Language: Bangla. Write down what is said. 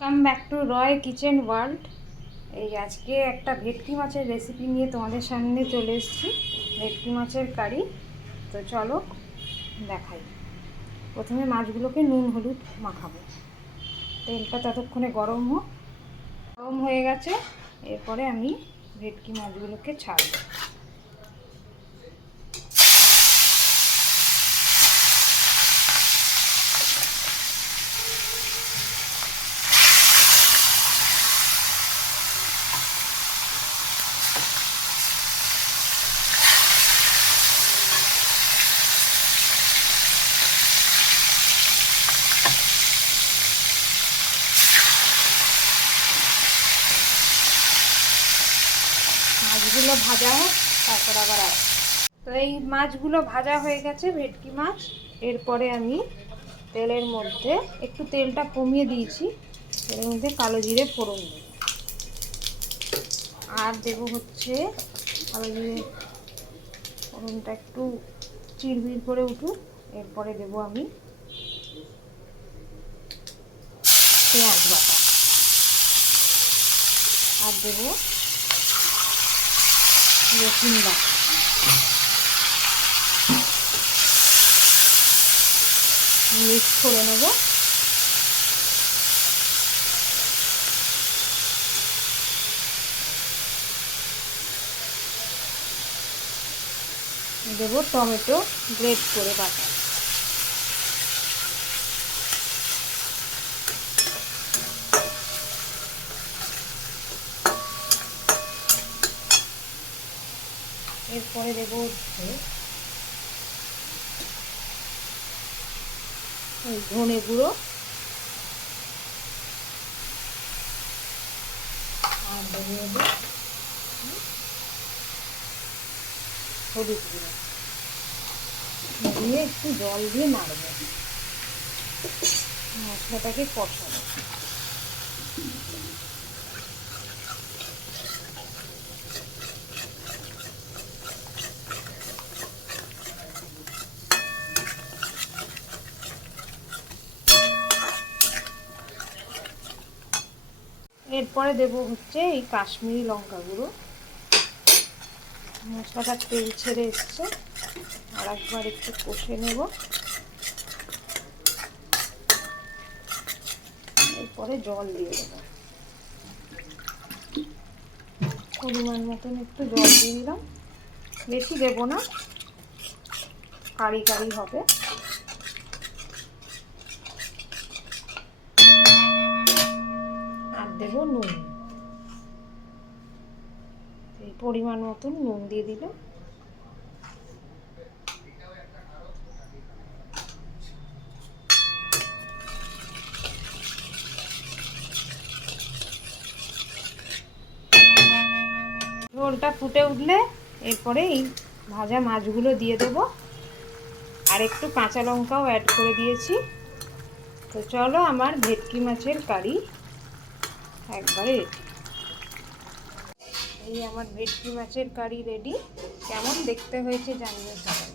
Come back to Roy kitchen world. এই আজকে একটা ভেটকি মাছের রেসিপি নিয়ে তোমাদের সামনে চলে এসেছি। ভেটকি মাছের কারি। তো চলো দেখাই। প্রথমে মাছগুলোকে নুন হলুদ মাখাবো। তেলটা ততক্ষণে গরম হয়ে গেছে। এরপরে আমি ভেটকি মাছগুলোকে ছাড়বো। মাছগুলো ভাজা হোক, তারপর আবার তো এই মাছগুলো ভাজা হয়ে গেছে, ভেটকি মাছ। এরপরে আমি তেলের মধ্যে একটু তেলটা কমিয়ে দিয়েছি। এর মধ্যে কালো জিরে ফোড়ন দেব, আর দেবো হচ্ছে কালো জিরে ফোড়নটা একটু চিরবির করে উঠুক। এরপরে দেবো আমি পেঁয়াজ বাটা, আর দেবো রসুন বাটা। মিক্স করে নেব। দেবো টমেটো গ্রেট করে বাটা। এরপরে দেবো হচ্ছে ধনে গুঁড়ো, আর দেবো হলুদ গুঁড়ো দিয়ে একটু জল দিয়ে নাড়ব, মশলাটাকে কষাবো। এরপরে দেবো হচ্ছে এই কাশ্মীরি লঙ্কা গুঁড়ো। মশলাটা তেল ছেড়ে এসছে, আর একবার একটু কষে নেব। এরপরে জল দিয়ে দেবো, পরিমাণ মতন একটু জল দিয়ে দিলাম। বেশি দেবো না, কারি কারি হবে। আর দেবো নুন, এই পরিমাণ মতন নুন দিয়ে দিলাম। ঝোলটা ফুটে উঠলে এরপরে এই ভাজা মাছগুলো দিয়ে দেব, আর একটু কাঁচা লঙ্কাও অ্যাড করে দিয়েছি। তো চলো, আমার ভেটকি মাছের কারি একবারে রেডি। এই আমার ভেটকি মাছের কারি রেডি। কেমন দেখতে হয়েছে জানিও সবাই।